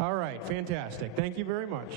All right, fantastic. Thank you very much.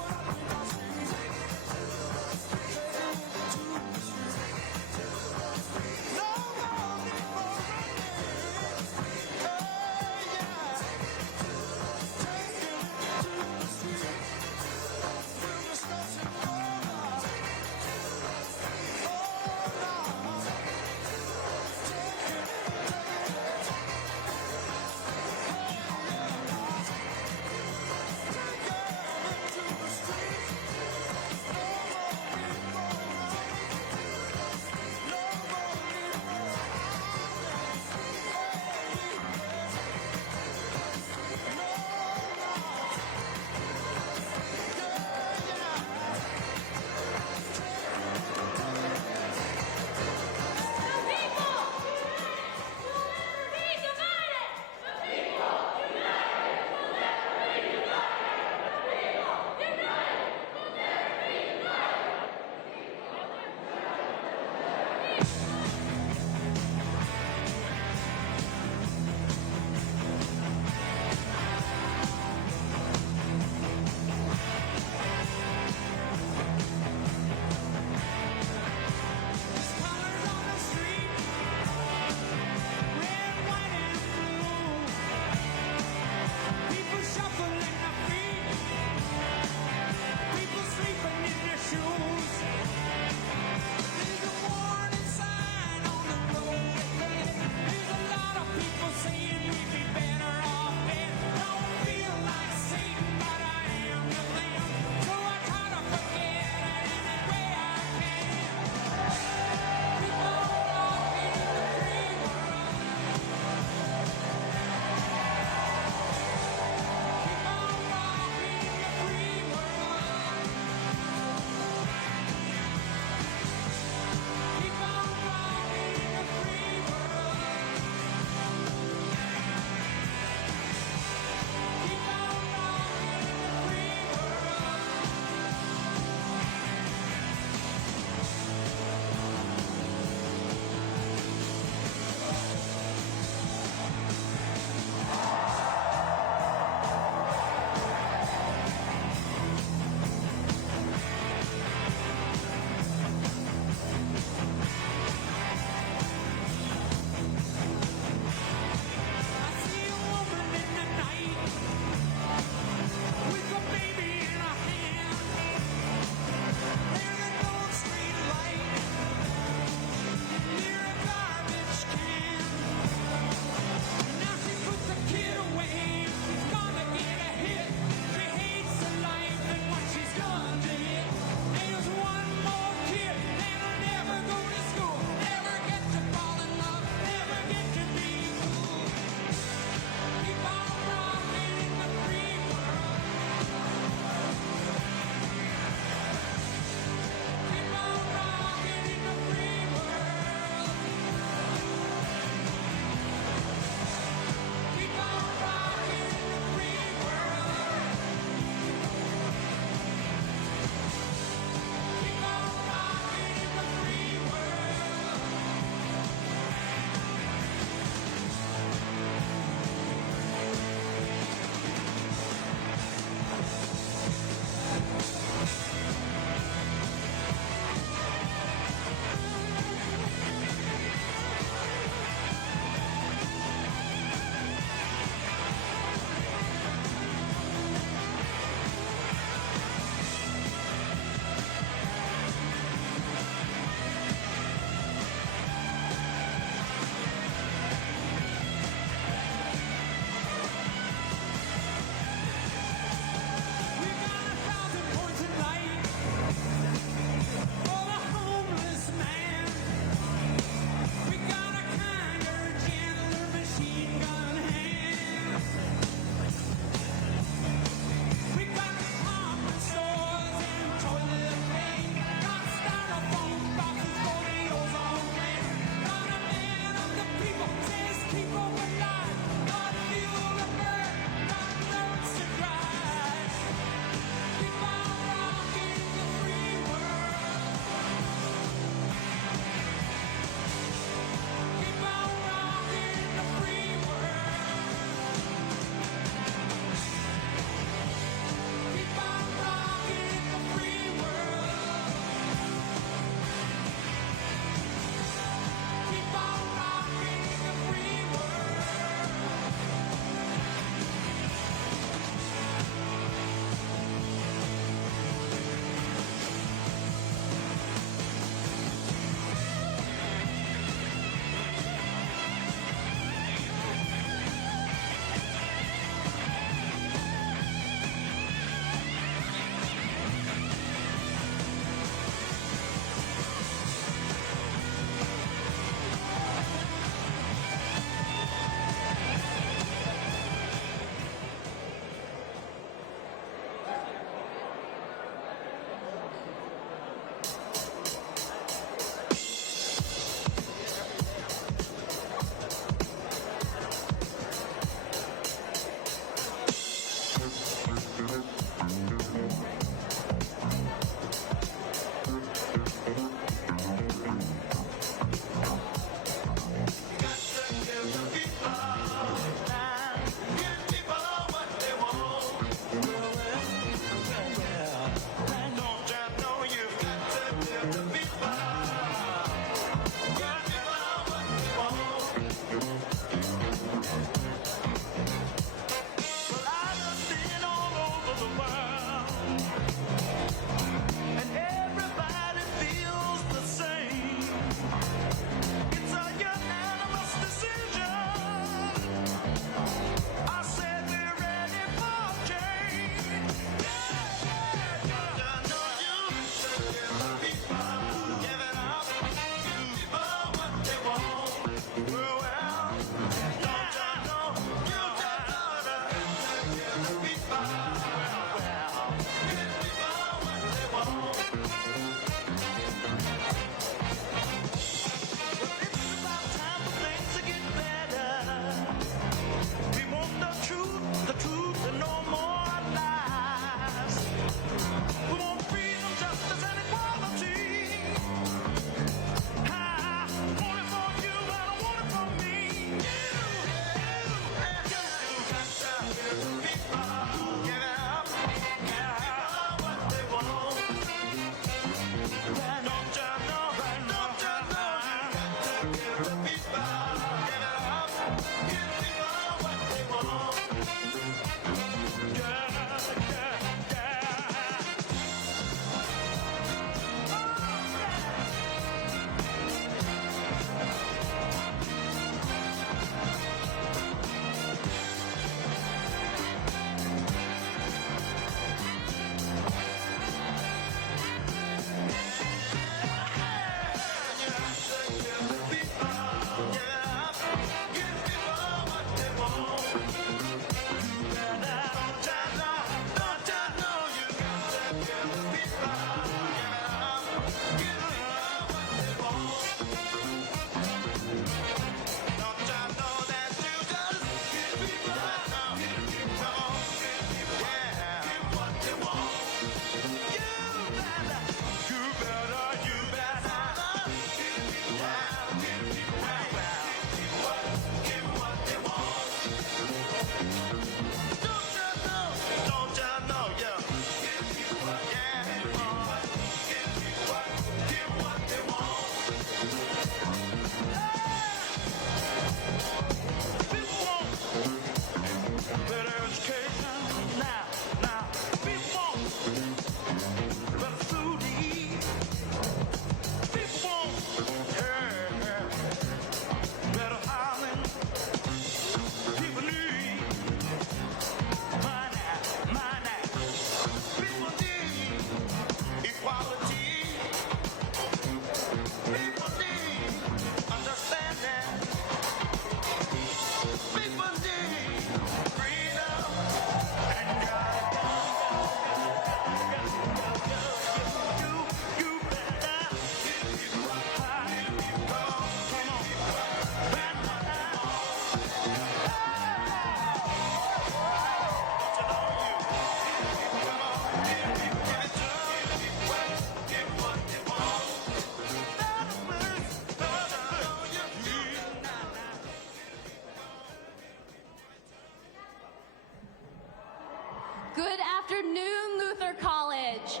Good afternoon, Luther College.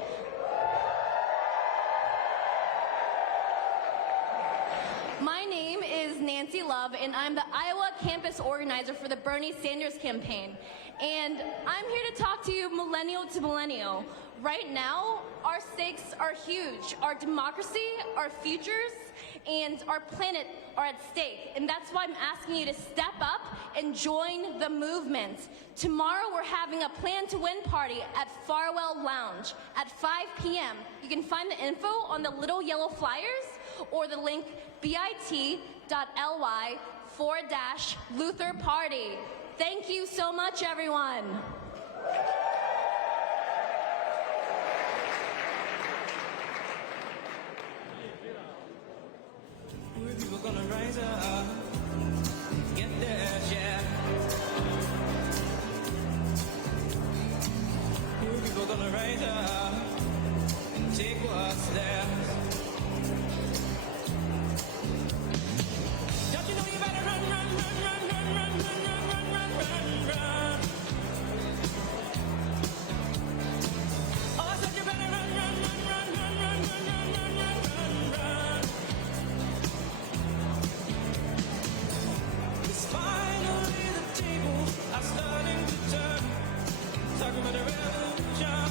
My name is Nancy Love, and I'm the Iowa campus organizer for the Bernie Sanders campaign. And I'm here to talk to you millennial to millennial. Right now, our stakes are huge. Our democracy, our futures, and our planet are at stake. And that's why I'm asking you to step up and join the movement. Tomorrow, we're having a Plan to Win party at Farwell Lounge at 5 p.m. You can find the info on the little yellow flyers or the link bit.ly/Luther Party. Thank you so much, everyone. People gonna rise up, get their share. People gonna rise up and take what's theirs. Don't you know you better run, run, run, run, run, run, run, run, run, run, run. Oh, I said you better run, run, run, run, run, run, run, run, run, run, run. Finally the tables are starting to turn. Talking about a revolution.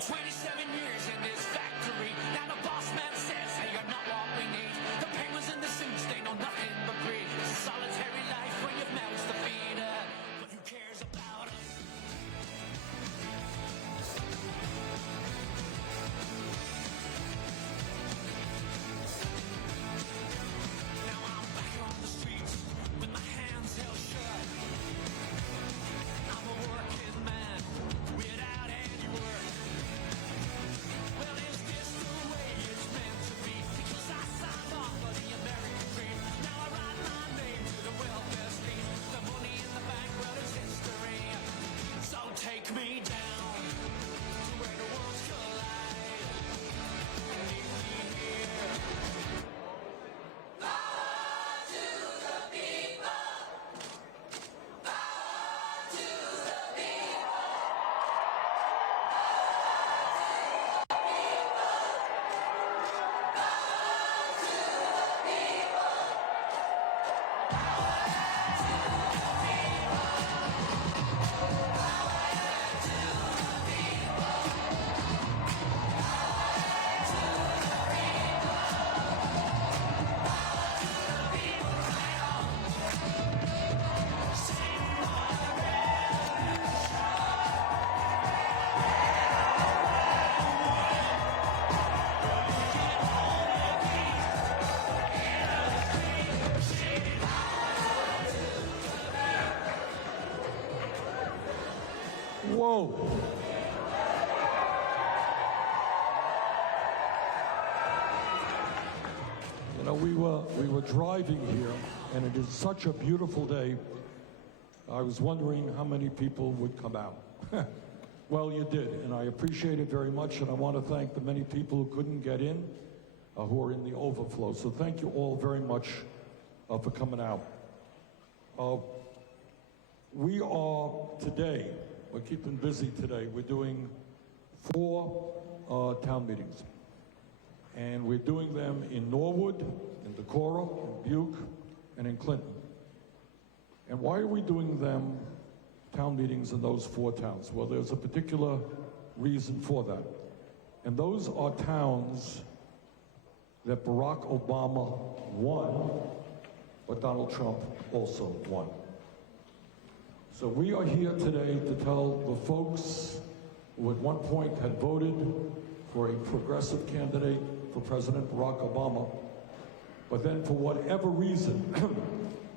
27 years in this factory. Now the boss man says, hey, you're not what we need. The penguins in the suits, they know nothing but greed. It's a solitary life when you've mouths to feed. But who cares about us? Now I'm back on the streets with my hands held shut. I'm a working man without any work. Well, is this the way it's meant to be? Because I signed on for the American dream. Now I write my name to the welfare street. The money in the bank, well, it's history. So take me down to where the worlds collide. Leave me here. Whoa. You know, we were driving here, and it is such a beautiful day. I was wondering how many people would come out. Well, you did, and I appreciate it very much, and I want to thank the many people who couldn't get in, who are in the overflow. So thank you all very much for coming out. We are today, we're keeping busy today. We're doing 4 town meetings. And we're doing them in Norwood, in Decorah, in Butte, and in Clinton. And why are we doing them, town meetings in those 4 towns? Well, there's a particular reason for that. And those are towns that Barack Obama won, but Donald Trump also won. So we are here today to tell the folks who at one point had voted for a progressive candidate for President Barack Obama, but then for whatever reason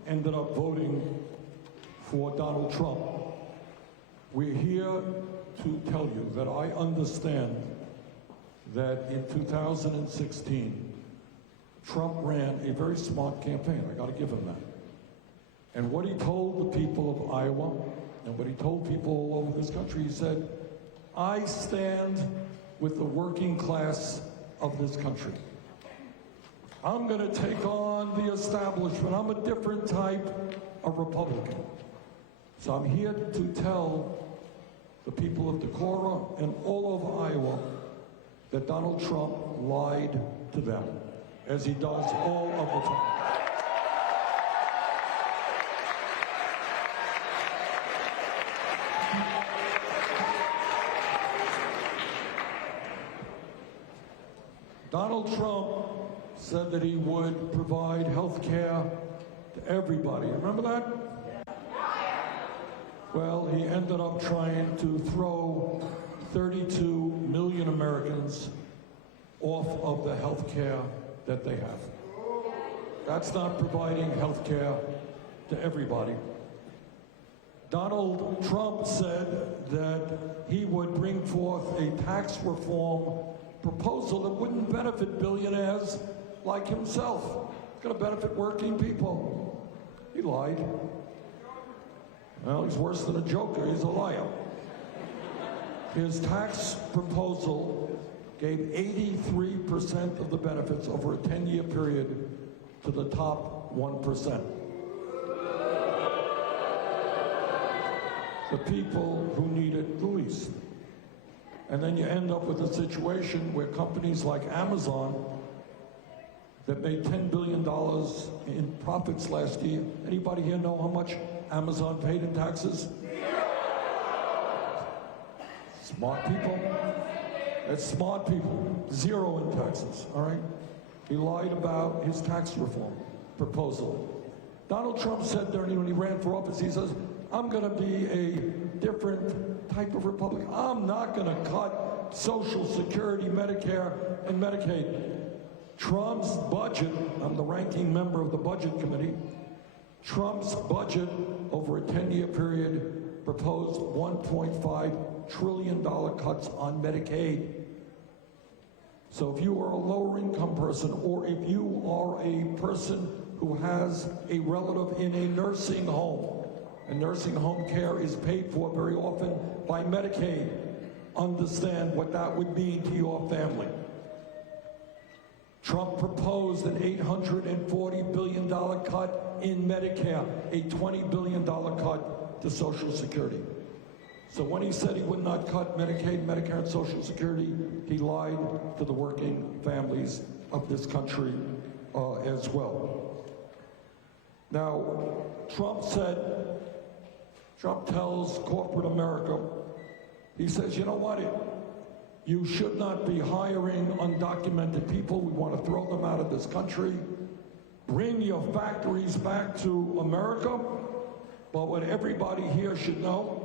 ended up voting for Donald Trump. We're here to tell you that I understand that in 2016, Trump ran a very smart campaign. I got to give him that. And what he told the people of Iowa, and what he told people all over this country, he said, I stand with the working class of this country. I'm going to take on the establishment. I'm a different type of Republican. So I'm here to tell the people of Decorah and all over Iowa that Donald Trump lied to them, as he does all of the time. Donald Trump said that he would provide health care to everybody. Remember that? Well, he ended up trying to throw 32 million Americans off of the health care that they have. That's not providing health care to everybody. Donald Trump said that he would bring forth a tax reform proposal that wouldn't benefit billionaires like himself. It's going to benefit working people. He lied. Well, he's worse than a joker. He's a liar. His tax proposal gave 83% of the benefits over a 10-year period to the top 1%. The people who need it the least. And then you end up with a situation where companies like Amazon that made $10 billion in profits last year. Anybody here know how much Amazon paid in taxes? Smart people. It's smart people, zero in taxes, all right? He lied about his tax reform proposal. Donald Trump said during when he ran for office, he says, I'm going to be a different type of Republican. I'm not going to cut Social Security, Medicare, and Medicaid. Trump's budget, I'm the ranking member of the Budget Committee, Trump's budget over a 10-year period proposed $1.5 trillion cuts on Medicaid. So if you are a lower income person, or if you are a person who has a relative in a nursing home, and nursing home care is paid for very often by Medicaid, understand what that would mean to your family. Trump proposed an $840 billion cut in Medicare, a $20 billion cut to Social Security. So when he said he would not cut Medicaid, Medicare, and Social Security, he lied to the working families of this country as well. Now, Trump tells corporate America, he says, you know what? You should not be hiring undocumented people. We want to throw them out of this country. Bring your factories back to America. But what everybody here should know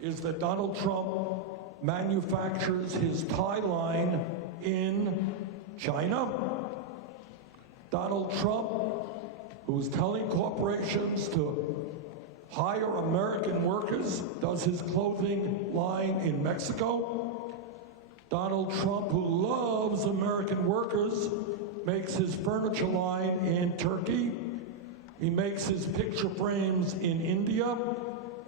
is that Donald Trump manufactures his tie line in China. Donald Trump, who is telling corporations to hire American workers, does his clothing line in Mexico. Donald Trump, who loves American workers, makes his furniture line in Turkey. He makes his picture frames in India.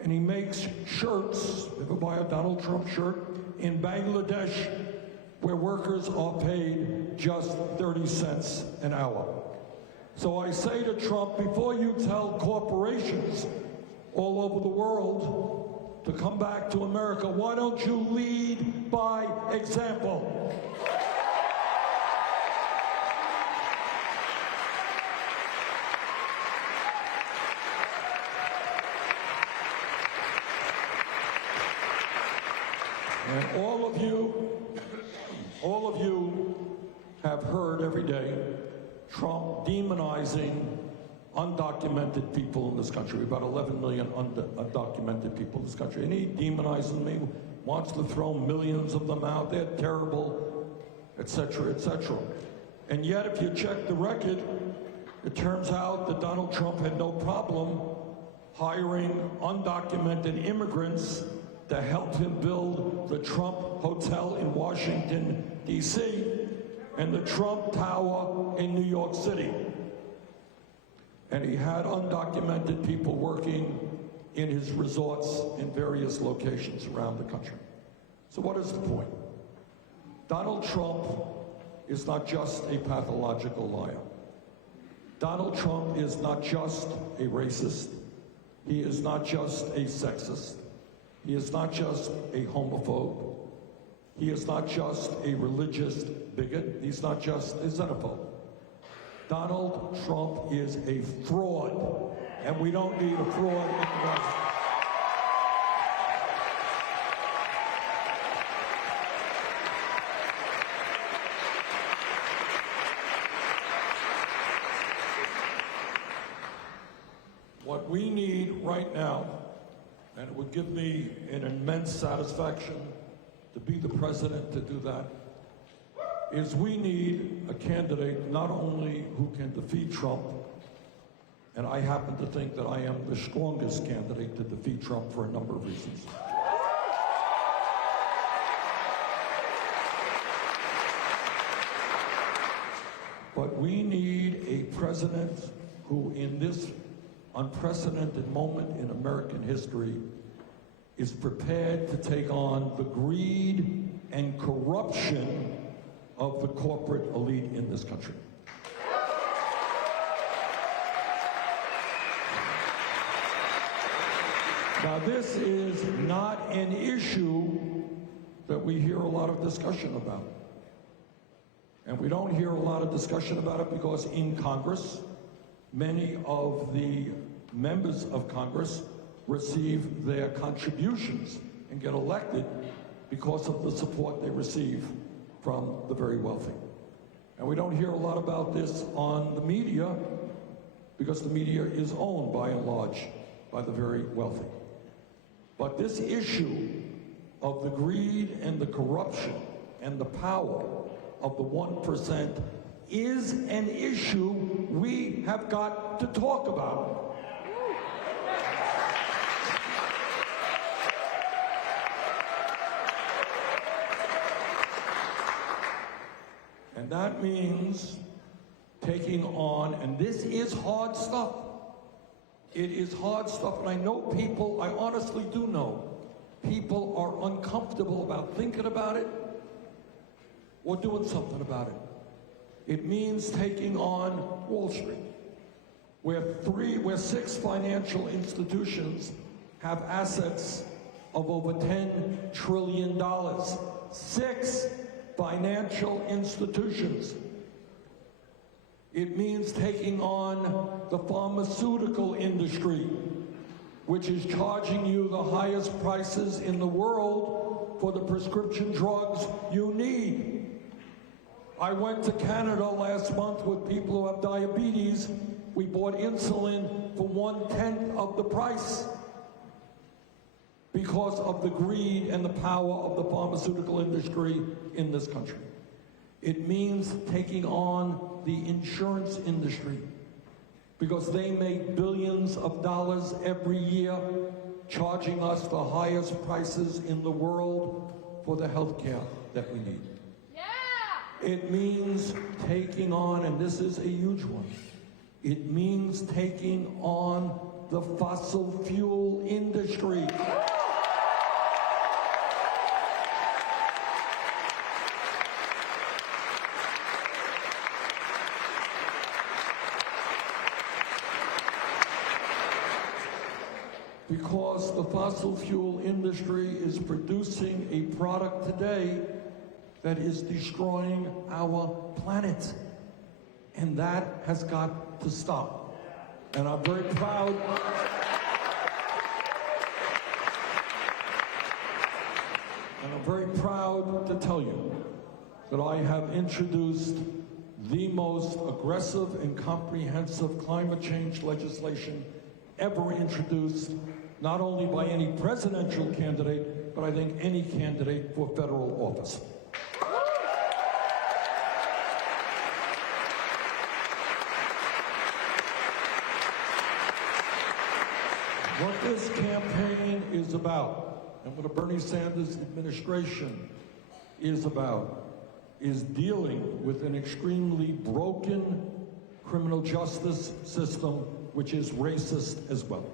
And he makes shirts, if you buy a Donald Trump shirt, in Bangladesh, where workers are paid just 30 cents an hour. So I say to Trump, before you tell corporations all over the world to come back to America, why don't you lead by example? And all of you have heard every day Trump demonizing undocumented people in this country. About 11 million undocumented people in this country. And he demonizes me, wants to throw millions of them out. They're terrible, etc., etc. And yet, if you check the record, it turns out that Donald Trump had no problem hiring undocumented immigrants to help him build the Trump Hotel in Washington, D.C., and the Trump Tower in New York City. And he had undocumented people working in his resorts in various locations around the country. So what is the point? Donald Trump is not just a pathological liar. Donald Trump is not just a racist. He is not just a sexist. He is not just a homophobe. He is not just a religious bigot. He's not just a xenophobe. Donald Trump is a fraud, and we don't need a fraud in the White House. What we need right now, and it would give me an immense satisfaction to be the president to do that, is we need a candidate not only who can defeat Trump, and I happen to think that I am the strongest candidate to defeat Trump for a number of reasons. But we need a president who, in this unprecedented moment in American history, is prepared to take on the greed and corruption of the corporate elite in this country. Now, this is not an issue that we hear a lot of discussion about. And we don't hear a lot of discussion about it because in Congress, many of the members of Congress receive their contributions and get elected because of the support they receive from the very wealthy. And we don't hear a lot about this on the media because the media is owned by and large by the very wealthy. But this issue of the greed and the corruption and the power of the 1% is an issue we have got to talk about. And that means taking on, and this is hard stuff. It is hard stuff, and I know people, I honestly do know, people are uncomfortable about thinking about it or doing something about it. It means taking on Wall Street, where 6 financial institutions have assets of over $10 trillion. 6 financial institutions. It means taking on the pharmaceutical industry, which is charging you the highest prices in the world for the prescription drugs you need. I went to Canada last month with people who have diabetes. We bought insulin for 1/10 of the price because of the greed and the power of the pharmaceutical industry in this country. It means taking on the insurance industry because they make billions of dollars every year charging us the highest prices in the world for the health care that we need. Yeah! It means taking on, and this is a huge one, it means taking on the fossil fuel industry. Because the fossil fuel industry is producing a product today that is destroying our planet. And that has got to stop. And I'm very proud. And I'm very proud to tell you that I have introduced the most aggressive and comprehensive climate change legislation ever introduced, not only by any presidential candidate, but I think any candidate for federal office. What this campaign is about, and what the Bernie Sanders administration is about, is dealing with an extremely broken criminal justice system, which is racist as well.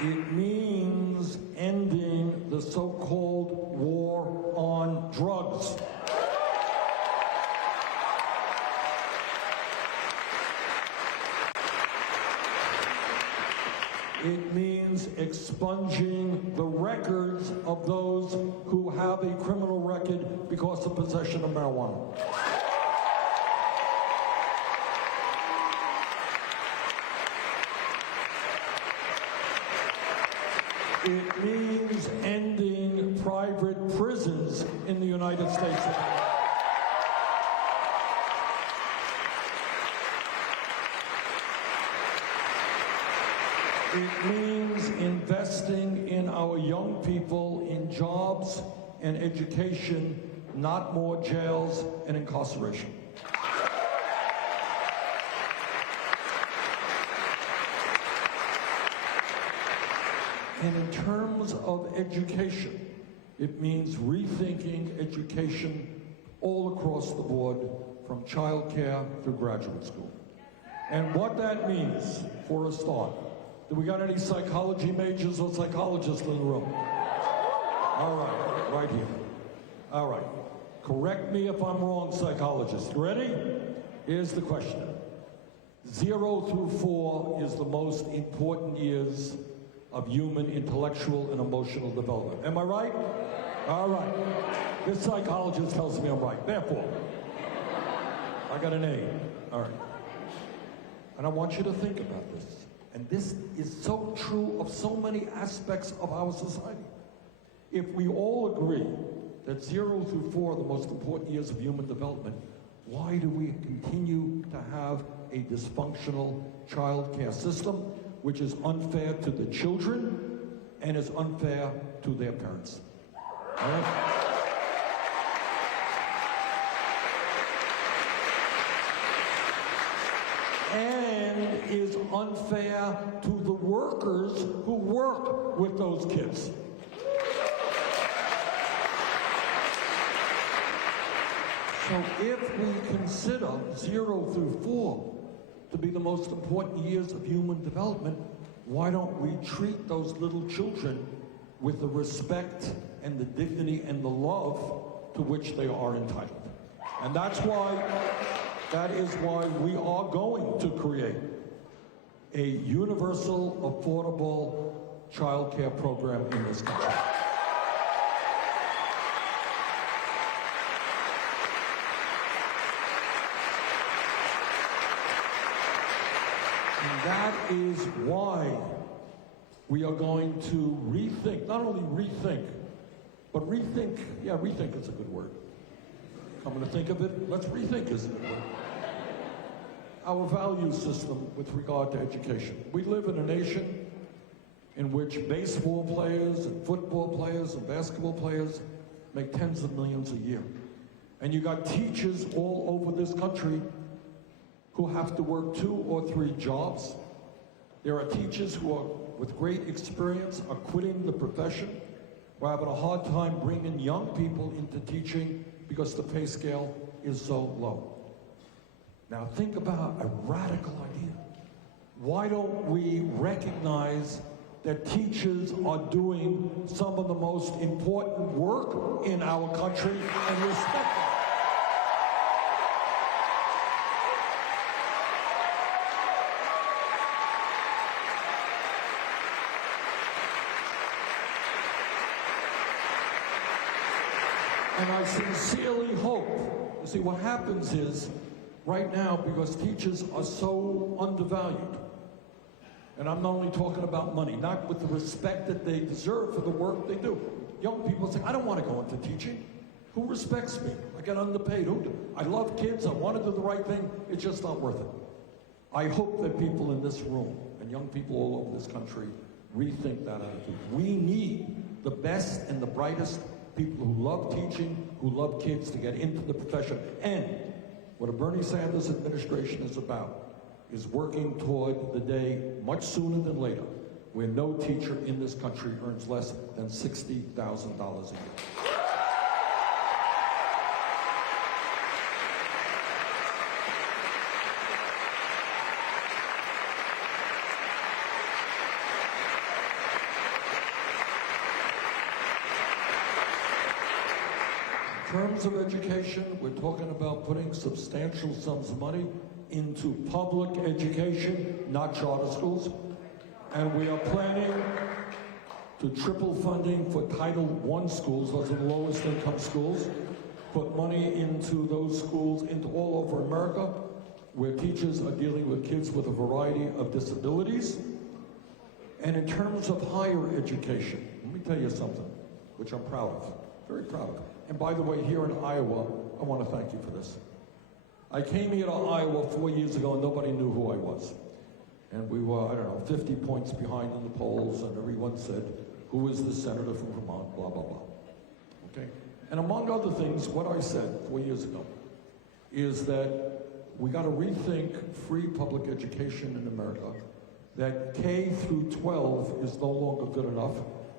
It means ending the so-called war on drugs. It means expunging the records of those who have a criminal record because of possession of marijuana. It means ending private prisons in the United States. It means investing in our young people in jobs and education, not more jails and incarceration. And in terms of education, it means rethinking education all across the board, from childcare through graduate school. And what that means, for a start, do we got any psychology majors or psychologists in the room? All right, right here. All right. Correct me if I'm wrong, psychologists. Ready? Here's the question. 0 through 4 is the most important years of human intellectual and emotional development. Am I right? All right. This psychologist tells me I'm right. Therefore, I got an A. All right. And I want you to think about this. And this is so true of so many aspects of our society. If we all agree that 0 through 4 are the most important years of human development, why do we continue to have a dysfunctional child care system, which is unfair to the children and is unfair to their parents? All right? And is unfair to the workers who work with those kids. So if we consider 0 through 4 to be the most important years of human development, why don't we treat those little children with the respect and the dignity and the love to which they are entitled? And that is why we are going to create a universal, affordable child care program in this country. And that is why we are going to rethink, not only rethink, but rethink, yeah, rethink is a good word. Coming to think of it, let's rethink is a good word. Our value system with regard to education. We live in a nation in which baseball players and football players and basketball players make tens of millions a year. And you got teachers all over this country who have to work 2 or 3 jobs. There are teachers who are, with great experience, are quitting the profession. We're having a hard time bringing young people into teaching because the pay scale is so low. Now think about a radical idea. Why don't we recognize that teachers are doing some of the most important work in our country and respect them? And I sincerely hope, you see, what happens is, right now, because teachers are so undervalued, and I'm not only talking about money, not with the respect that they deserve for the work they do. Young people say, I don't want to go into teaching. Who respects me? I get underpaid. I love kids. I want to do the right thing. It's just not worth it. I hope that people in this room and young people all over this country rethink that attitude. We need the best and the brightest people who love teaching, who love kids to get into the profession. And what a Bernie Sanders administration is about is working toward the day, much sooner than later, where no teacher in this country earns less than $60,000 a year. In terms of education, we're talking about putting substantial sums of money into public education, not charter schools. And we are planning to triple funding for Title I schools, those are the lowest income schools, put money into those schools, into all over America, where teachers are dealing with kids with a variety of disabilities. And in terms of higher education, let me tell you something, which I'm proud of, very proud of. And by the way, here in Iowa, I want to thank you for this. I came here to Iowa 4 years ago and nobody knew who I was. And we were, 50 points behind in the polls, and everyone said, who is this senator from Vermont, blah, blah, blah. Okay? And among other things, what I said 4 years ago is that we got to rethink free public education in America, that K through 12 is no longer good enough,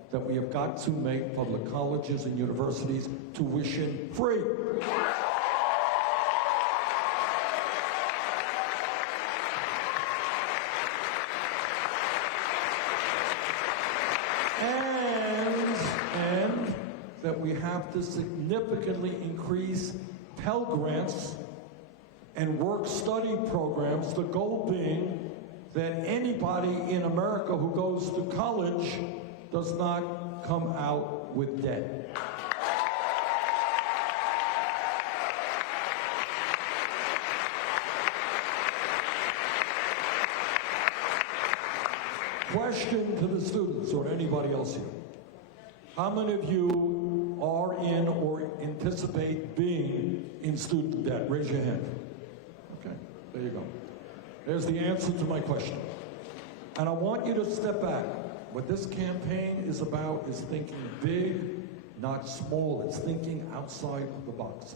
that we have got to make public colleges and universities tuition free. And that we have to significantly increase Pell Grants and work-study programs, the goal being that anybody in America who goes to college does not come out with debt. Question to the students or anybody else here. How many of you are in or anticipate being in student debt? Raise your hand. Okay, there you go. There's the answer to my question. And I want you to step back. What this campaign is about is thinking big, not small. It's thinking outside of the box.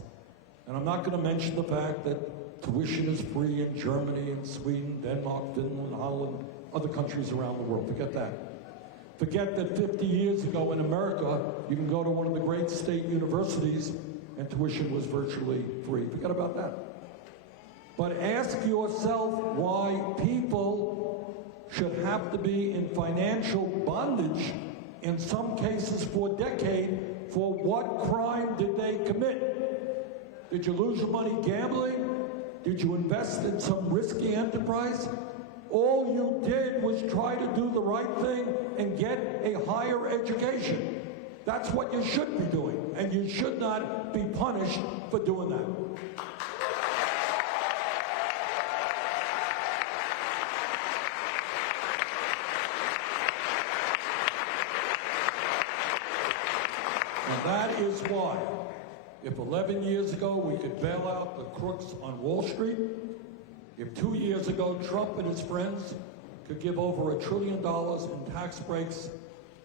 And I'm not going to mention the fact that tuition is free in Germany and Sweden, Denmark, Finland, Holland, other countries around the world. Forget that. Forget that 50 years ago in America, you can go to one of the great state universities and tuition was virtually free. Forget about that. But ask yourself why people should have to be in financial bondage, in some cases for a decade, for what crime did they commit? Did you lose your money gambling? Did you invest in some risky enterprise? All you did was try to do the right thing and get a higher education. That's what you should be doing, and you should not be punished for doing that. And that is why, if 11 years ago we could bail out the crooks on Wall Street, if 2 years ago Trump and his friends could give over $1 trillion in tax breaks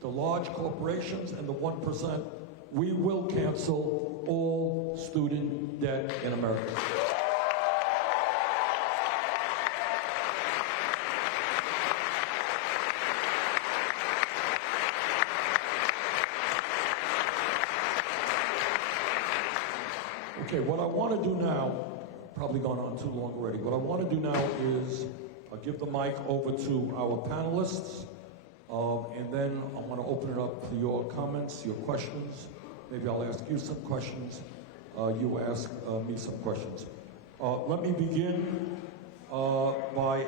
to large corporations and the 1%, we will cancel all student debt in America. Okay, what I want to do now, probably gone on too long already, what I want to do now is give the mic over to our panelists, and then I want to open it up to your comments, your questions. Maybe I'll ask you some questions, you ask me some questions. Let me begin by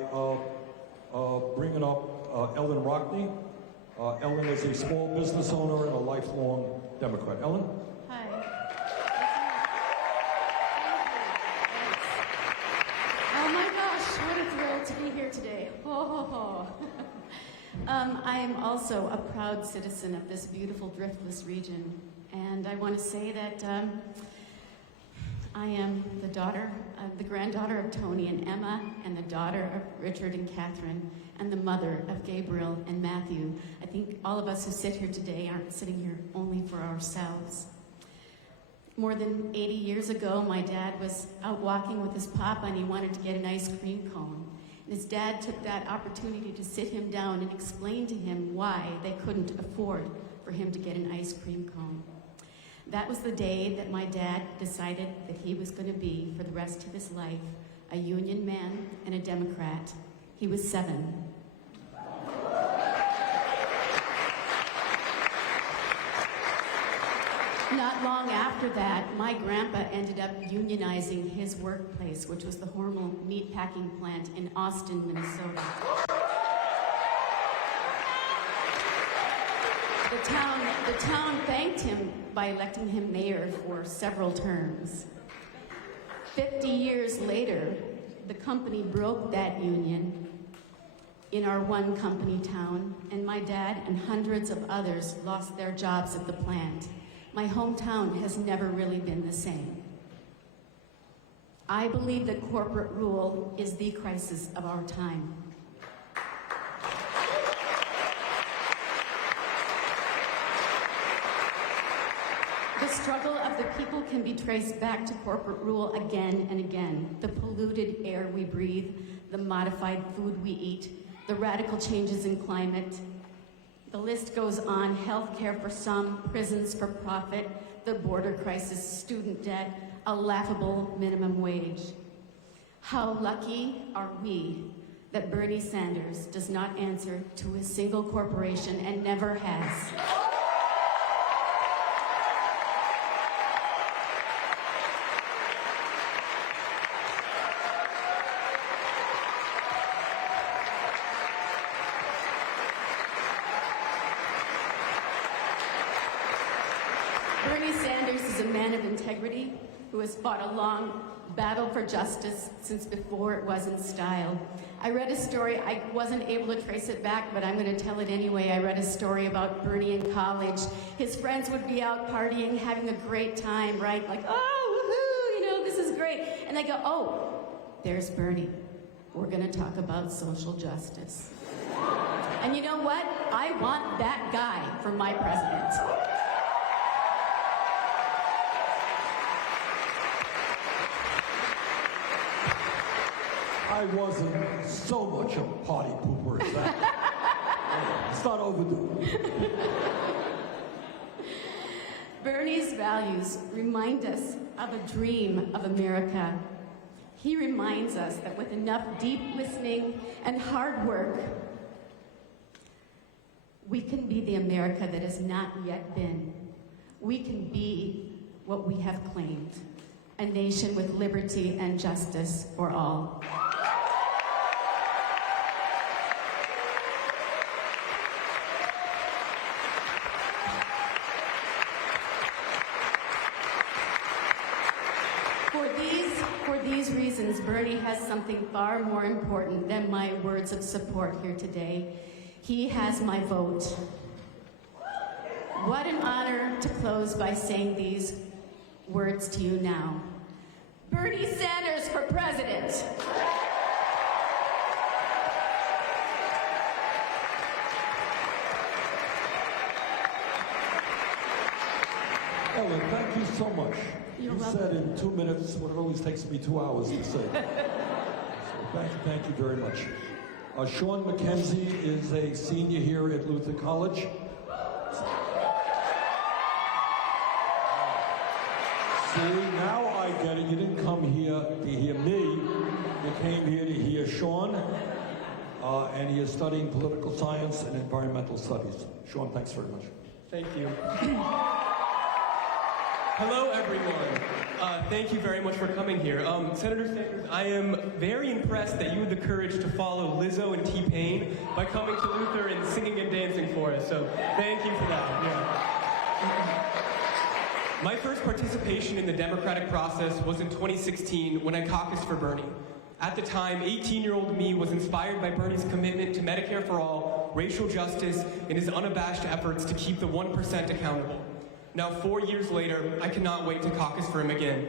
bringing up Ellen Rockney. Ellen is a small business owner and a lifelong Democrat. Ellen? Hi. Oh my gosh, what a thrill to be here today. I am also a proud citizen of this beautiful driftless region, and I want to say that I am the granddaughter of Tony and Emma, and the daughter of Richard and Catherine, and the mother of Gabriel and Matthew. I think all of us who sit here today aren't sitting here only for ourselves. More than 80 years ago, my dad was out walking with his papa, and he wanted to get an ice cream cone. And his dad took that opportunity to sit him down and explain to him why they couldn't afford for him to get an ice cream cone. That was the day that my dad decided that he was going to be, for the rest of his life, a Union man and a Democrat. He was 7. Not long after that, my grandpa ended up unionizing his workplace, which was the Hormel meatpacking plant in Austin, Minnesota. The town thanked him by electing him mayor for several terms. 50 years later, the company broke that union in our one company town, and my dad and hundreds of others lost their jobs at the plant. My hometown has never really been the same. I believe that corporate rule is the crisis of our time. The struggle of the people can be traced back to corporate rule again and again. The polluted air we breathe, the modified food we eat, the radical changes in climate. The list goes on: healthcare for some, prisons for profit, the border crisis, student debt, a laughable minimum wage. How lucky are we that Bernie Sanders does not answer to a single corporation and never has. Bernie Sanders is a man of integrity, who has fought a long battle for justice since before it was in style. I read a story, I wasn't able to trace it back, but I'm going to tell it anyway. I read a story about Bernie in college. His friends would be out partying, having a great time, right? Like, oh, woohoo, you know, this is great. And they go, oh, there's Bernie. We're going to talk about social justice. And you know what? I want that guy for my president. I wasn't so much a party pooper as that. It's not overdue. Bernie's values remind us of a dream of America. He reminds us that with enough deep listening and hard work, we can be the America that has not yet been. We can be what we have claimed, a nation with liberty and justice for all. For these reasons, Bernie has something far more important than my words of support here today. He has my vote. What an honor to close by saying these words to you now. Bernie Sanders for president. Ellen, thank you so much. You're you welcome. said in 2 minutes what it always takes me 2 hours to say. So thank you very much. Sean McKenzie is a senior here at Luther College. See, now I get it. You didn't come here to hear me. You came here to hear Sean. And he is studying political science and environmental studies. Sean, thanks very much. Thank you. Hello, everyone. Thank you very much for coming here. Senator Sanders, I am very impressed that you had the courage to follow Lizzo and T-Pain by coming to Luther and singing and dancing for us. So thank you for that. Yeah. My first participation in the democratic process was in 2016 when I caucused for Bernie. At the time, 18-year-old me was inspired by Bernie's commitment to Medicare for all, racial justice, and his unabashed efforts to keep the 1% accountable. Now, 4 years later, I cannot wait to caucus for him again.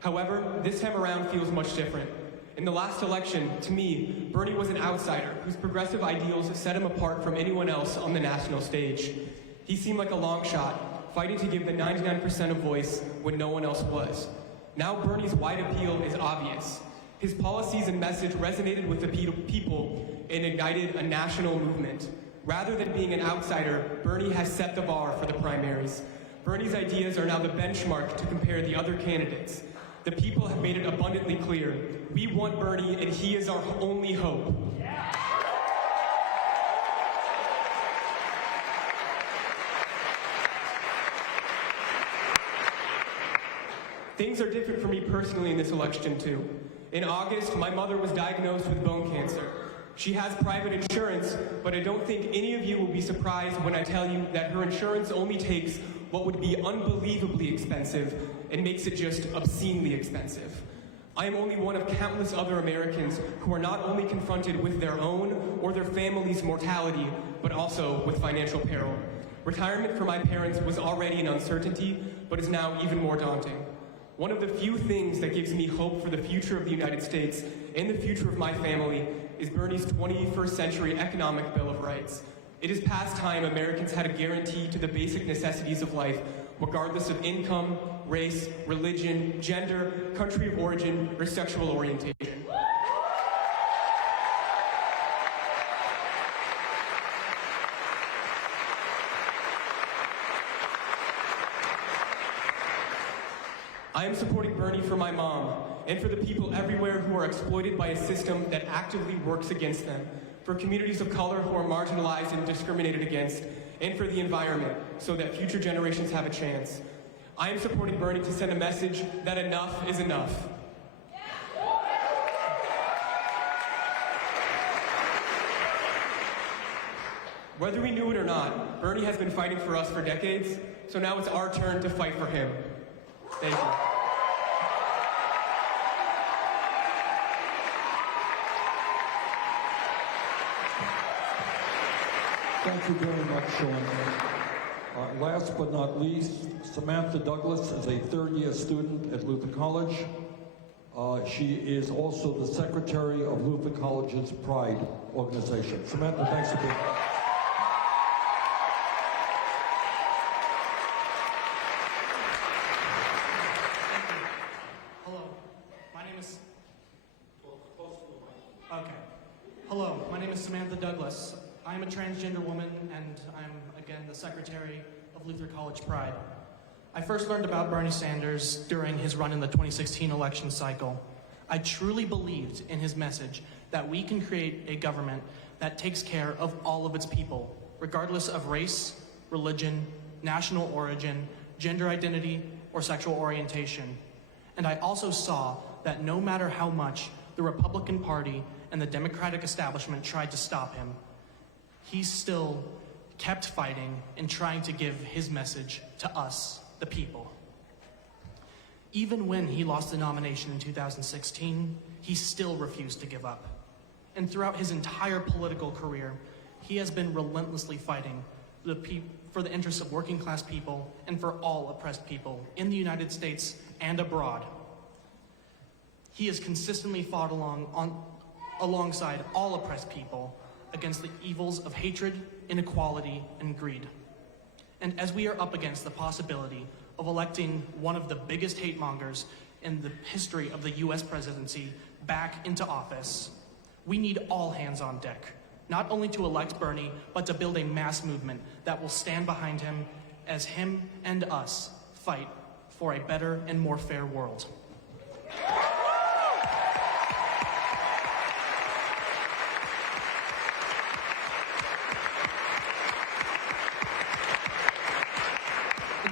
However, this time around feels much different. In the last election, to me, Bernie was an outsider whose progressive ideals set him apart from anyone else on the national stage. He seemed like a long shot, fighting to give the 99% a voice when no one else was. Now Bernie's wide appeal is obvious. His policies and message resonated with the people and ignited a national movement. Rather than being an outsider, Bernie has set the bar for the primaries. Bernie's ideas are now the benchmark to compare the other candidates. The people have made it abundantly clear. We want Bernie, and he is our only hope. Things are different for me personally in this election, too. In August, my mother was diagnosed with bone cancer. She has private insurance, but I don't think any of you will be surprised when I tell you that her insurance only takes what would be unbelievably expensive and makes it just obscenely expensive. I am only one of countless other Americans who are not only confronted with their own or their family's mortality, but also with financial peril. Retirement for my parents was already an uncertainty, but is now even more daunting. One of the few things that gives me hope for the future of the United States and the future of my family is Bernie's 21st century economic Bill of Rights. It is past time Americans had a guarantee to the basic necessities of life, regardless of income, race, religion, gender, country of origin, or sexual orientation. I am supporting Bernie for my mom and for the people everywhere who are exploited by a system that actively works against them, for communities of color who are marginalized and discriminated against, and for the environment so that future generations have a chance. I am supporting Bernie to send a message that enough is enough. Whether we knew it or not, Bernie has been fighting for us for decades, so now it's our turn to fight for him. Thank you. Thank you very much, Sean. Last but not least, Samantha Douglas is a third-year student at Luther College. She is also the secretary of Luther College's Pride organization. Samantha, thanks for being here. Hello, my name is Samantha Douglas. I'm a transgender woman, and I'm, again, the secretary of Luther College Pride. I first learned about Bernie Sanders during his run in the 2016 election cycle. I truly believed in his message that we can create a government that takes care of all of its people, regardless of race, religion, national origin, gender identity, or sexual orientation. And I also saw that no matter how much the Republican Party and the Democratic establishment tried to stop him, he still kept fighting and trying to give his message to us, the people. Even when he lost the nomination in 2016, he still refused to give up. And throughout his entire political career, he has been relentlessly fighting for the interests of working class people and for all oppressed people in the United States and abroad. He has consistently fought alongside all oppressed people against the evils of hatred, inequality, and greed. And as we are up against the possibility of electing one of the biggest hate mongers in the history of the US presidency back into office, we need all hands on deck, not only to elect Bernie, but to build a mass movement that will stand behind him as him and us fight for a better and more fair world.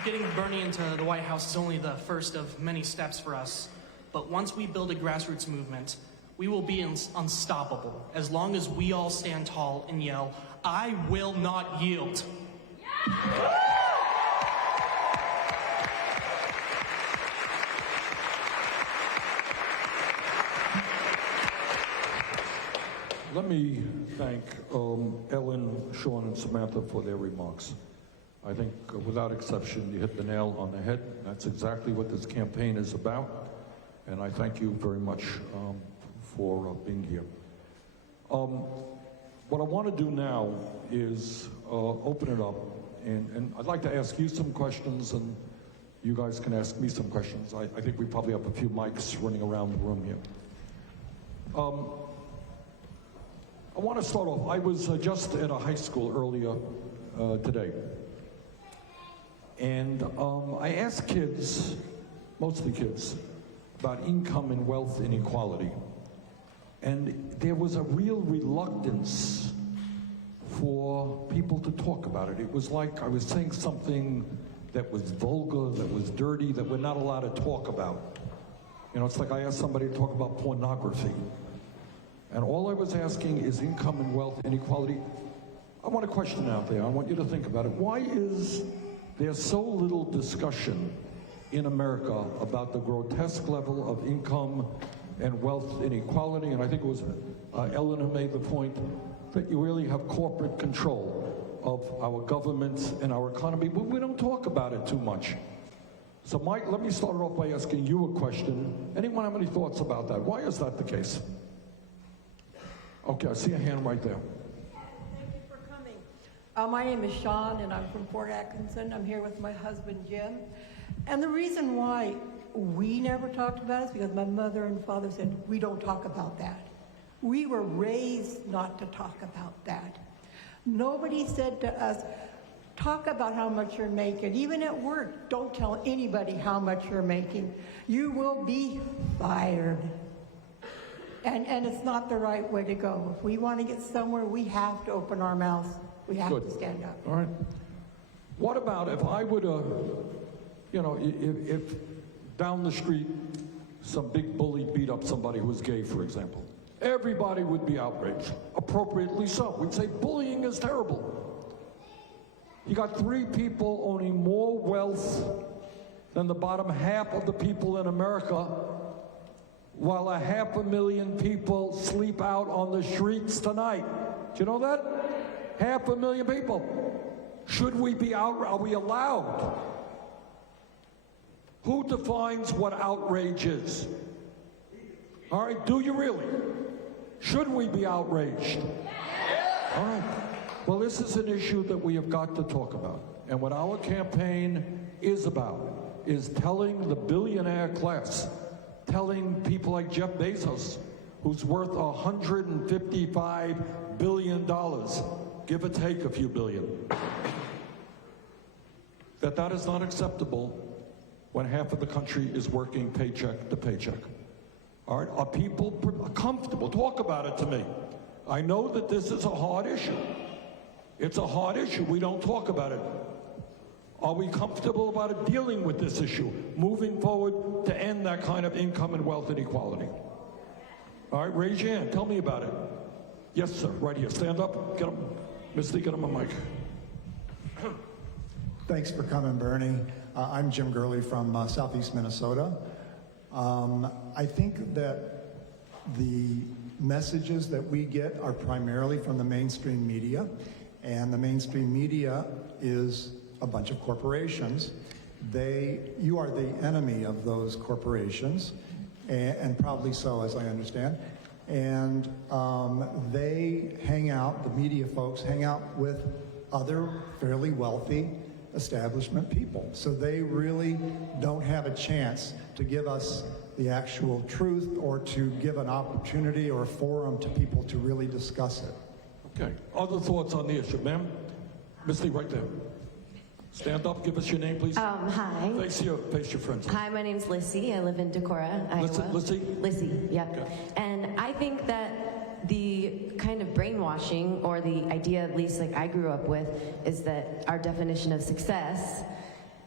Getting Bernie into the White House is only the first of many steps for us. But once we build a grassroots movement, we will be unstoppable as long as we all stand tall and yell, "I will not yield." Let me thank Ellen, Sean, and Samantha for their remarks. I think, without exception, you hit the nail on the head. That's exactly what this campaign is about, and I thank you very much for being here. What I want to do now is open it up, and I'd like to ask you some questions, and you guys can ask me some questions. I think we probably have a few mics running around the room here. I want to start off. I was just at a high school earlier today. And I asked kids, mostly kids, about income and wealth inequality. And there was a real reluctance for people to talk about it. It was like I was saying something that was vulgar, that was dirty, that we're not allowed to talk about. You know, it's like I asked somebody to talk about pornography. And all I was asking is income and wealth inequality. I want a question out there. I want you to think about it. Why is there's so little discussion in America about the grotesque level of income and wealth inequality? And I think it was Ellen who made the point that you really have corporate control of our government and our economy, but we don't talk about it too much. So Mike, let me start it off by asking you a question. Anyone have any thoughts about that? Why is that the case? Okay, I see a hand right there. My name is Sean, and I'm from Fort Atkinson. I'm here with my husband, Jim. And the reason why we never talked about it is because my mother and father said, we don't talk about that. We were raised not to talk about that. Nobody said to us, talk about how much you're making. Even at work, don't tell anybody how much you're making. You will be fired. And it's not the right way to go. If we want to get somewhere, we have to open our mouths. We have to stand up. All right. What about if I would, you know, if down the street some big bully beat up somebody who was gay, for example? Everybody would be outraged, appropriately so. We'd say bullying is terrible. You got 3 people owning more wealth than the bottom half of the people in America, while 500,000 people sleep out on the streets tonight. Do you know that? 500,000 people. Should we be out? Are we allowed? Who defines what outrage is? All right, do you really? Should we be outraged? All right. Well, this is an issue that we have got to talk about. And what our campaign is about is telling the billionaire class, telling people like Jeff Bezos, who's worth $155 billion, give or take a few billion, that is not acceptable when half of the country is working paycheck to paycheck. All right, are people comfortable? Talk about it to me. I know that this is a hard issue. It's a hard issue. We don't talk about it. Are we comfortable about it, dealing with this issue, moving forward to end that kind of income and wealth inequality? All right, raise your hand. Tell me about it. Yes, sir. Right here. Stand up. Get him. Misty, get him a mic. Thanks for coming, Bernie. I'm Jim Gurley from Southeast Minnesota. I think that the messages that we get are primarily from the mainstream media, and the mainstream media is a bunch of corporations. You are the enemy of those corporations, and probably so, as I understand. And they hang out, the media folks hang out with other fairly wealthy establishment people. So they really don't have a chance to give us the actual truth or to give an opportunity or a forum to people to really discuss it. Okay. Other thoughts on the issue, ma'am? Misty, right there. Stand up. Give us your name, please. Hi. Face your friends. Hi, my name's Lissy. I live in Decorah, Iowa. Lissy? Lissy, yep. Okay. And I think that the kind of brainwashing, or the idea, at least like I grew up with, is that our definition of success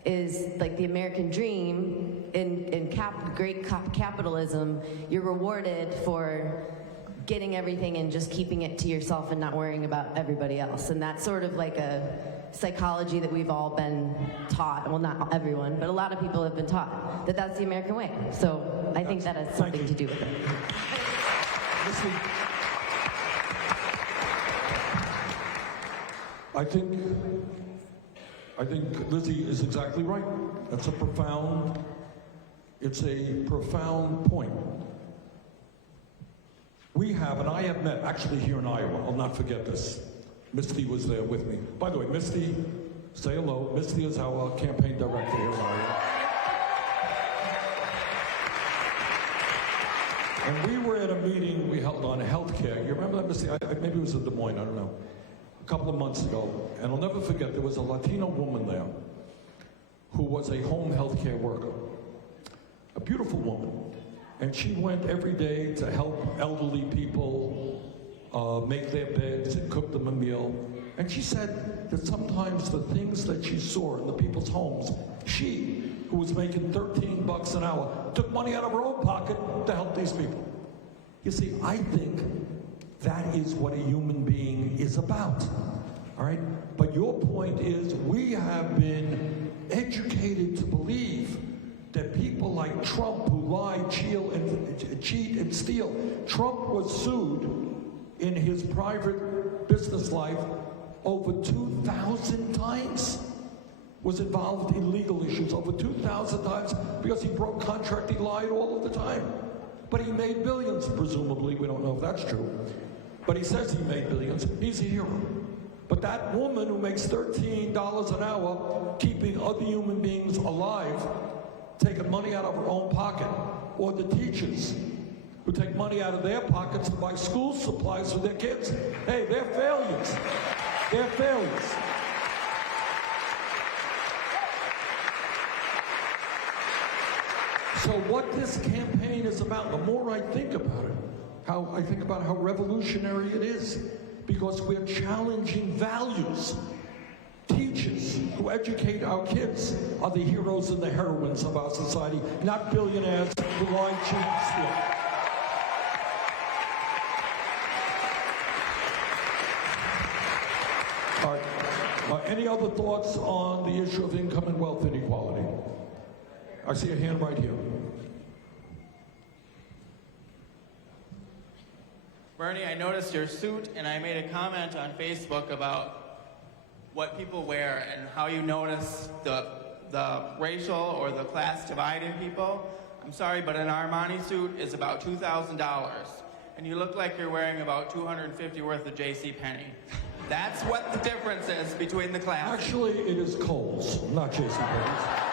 is like the American dream. In great capitalism, you're rewarded for getting everything and just keeping it to yourself and not worrying about everybody else. And that's sort of like a psychology that we've all been taught. Well, not everyone, but a lot of people have been taught that that's the American way. So I think that has something to do with it. Listen, I think Lizzie is exactly right. It's a profound point. We have, and I have met, actually here in Iowa, I'll not forget this. Misty was there with me. By the way, Misty, say hello. Misty is our campaign director here in Iowa. And we were at a meeting we held on healthcare. You remember that, Misty? Maybe it was in Des Moines, I don't know. A couple of months ago. And I'll never forget, there was a Latino woman there who was a home healthcare worker. A beautiful woman. And she went every day to help elderly people make their beds and cook them a meal. And she said that sometimes the things that she saw in the people's homes, she, who was making $13 an hour, took money out of her own pocket to help these people. You see, I think that is what a human being is about, all right? But your point is, we have been educated to believe that people like Trump, who lie, cheat, and steal. Trump was sued in his private business life over 2,000 times. Was involved in legal issues over 2,000 times because he broke contract, he lied all of the time. But he made billions, presumably. We don't know if that's true. But he says he made billions. He's a hero. But that woman who makes $13 an hour, keeping other human beings alive, taking money out of her own pocket, or the teachers who take money out of their pockets to buy school supplies for their kids. Hey, they're failures. They're failures. So what this campaign is about, the more I think about it, how revolutionary it is, because we're challenging values. Teachers who educate our kids are the heroes and the heroines of our society, not billionaires who lie, cheat, and steal. All right. Any other thoughts on the issue of income and wealth inequality? I see a hand right here. Bernie, I noticed your suit, and I made a comment on Facebook about what people wear and how you notice the racial or the class divide in people. I'm sorry, but an Armani suit is about $2,000, and you look like you're wearing about $250 worth of JCPenney. That's what the difference is between the classes. Actually, it is Kohl's, not JCPenney's.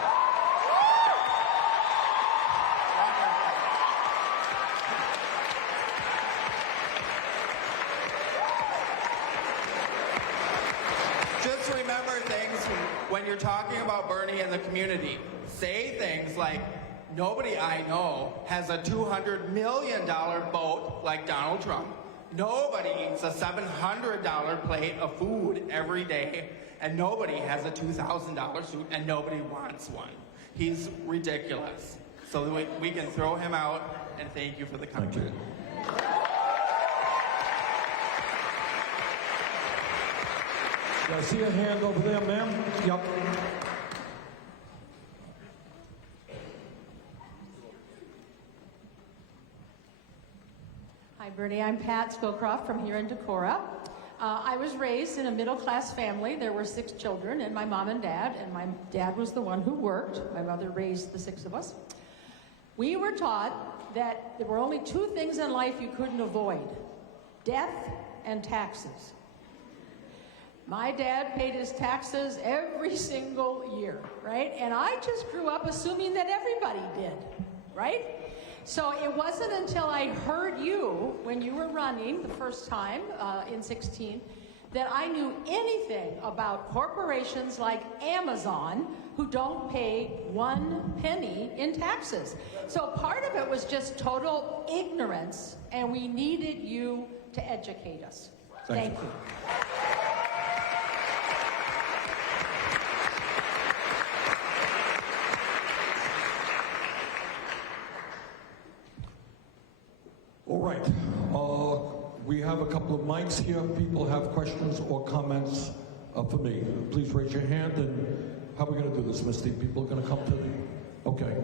Just remember things when you're talking about Bernie and the community. Say things like, nobody I know has a $200 million boat like Donald Trump. Nobody eats a $700 plate of food every day, and nobody has a $2,000 suit, and nobody wants one. He's ridiculous. So that we can throw him out, and thank you for the comment. Thank you. I see a hand over there, ma'am. Yep. Hi, Bernie. I'm Pat Scowcroft from here in Decorah. I was raised in a middle-class family. There were 6 children, and my mom and my dad was the one who worked. My mother raised the 6 of us. We were taught that there were only 2 things in life you couldn't avoid: death and taxes. My dad paid his taxes every single year, right? And I just grew up assuming that everybody did, right? So it wasn't until I heard you, when you were running the first time in 16, that I knew anything about corporations like Amazon who don't pay 1 penny in taxes. So part of it was just total ignorance, and we needed you to educate us. Thank you. All right. We have a couple of mics here. People have questions or comments for me. Please raise your hand. And how are we going to do this, Misty? People are going to come to the... Okay.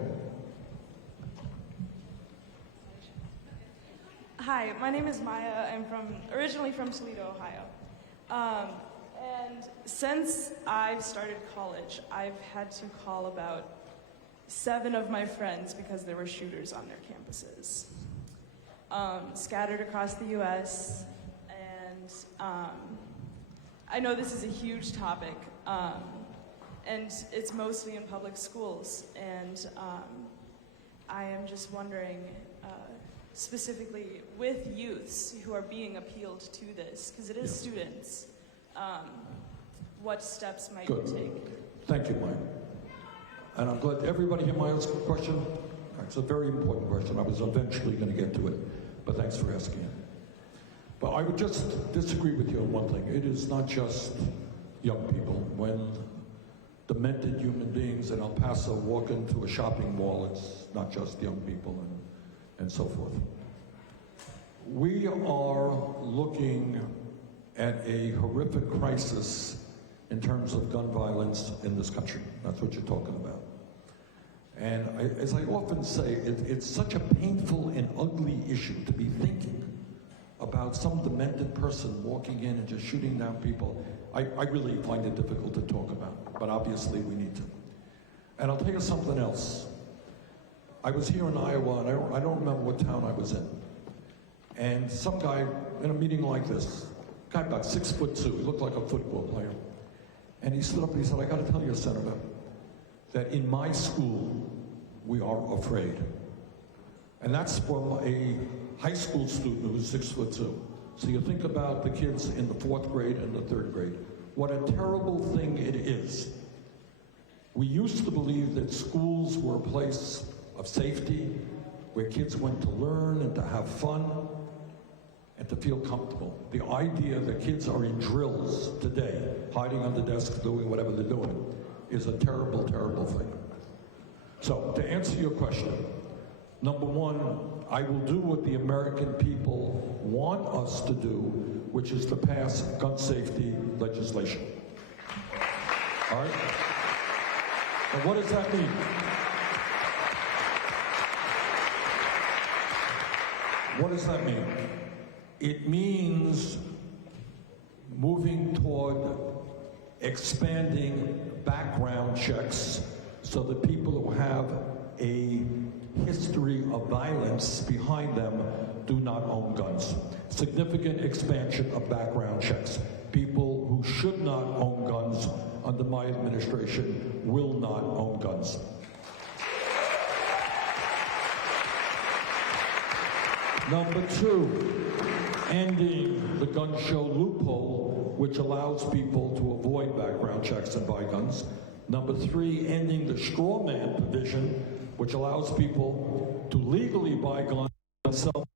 Hi, my name is Maya. I'm originally from Toledo, Ohio. And since I've started college, I've had to call about 7 of my friends because there were shooters on their campuses. Scattered across the U.S., and I know this is a huge topic, and it's mostly in public schools, and I am just wondering, specifically with youths who are being appealed to this, because it is students, what steps might you take? Thank you, Maya. And I'm glad everybody hear Maya's question. It's a very important question. I was eventually going to get to it, but thanks for asking it. But I would just disagree with you on one thing. It is not just young people. When demented human beings in El Paso walk into a shopping mall, it's not just young people and so forth. We are looking at a horrific crisis in terms of gun violence in this country. That's what you're talking about. And as I often say, it's such a painful and ugly issue to be thinking about some demented person walking in and just shooting down people. I really find it difficult to talk about, but obviously we need to. And I'll tell you something else. I was here in Iowa, and I don't remember what town I was in. And some guy in a meeting like this, guy about 6'2", he looked like a football player. And he stood up and he said, I gotta tell you, Senator, that in my school, we are afraid. And that's from a high school student who's 6'2". So you think about the kids in the 4th grade and the 3rd grade. What a terrible thing it is. We used to believe that schools were a place of safety, where kids went to learn and to have fun and to feel comfortable. The idea that kids are in drills today, hiding on the desks, doing whatever they're doing, is a terrible, terrible thing. So, to answer your question, number one, I will do what the American people want us to do, which is to pass gun safety legislation. All right? And what does that mean? What does that mean? It means moving toward expanding background checks so that people who have a history of violence behind them do not own guns. Significant expansion of background checks. People who should not own guns under my administration will not own guns. Number two, ending the gun show loophole, which allows people to avoid background checks and buy guns. Number three, ending the straw man provision, which allows people to legally buy guns and sell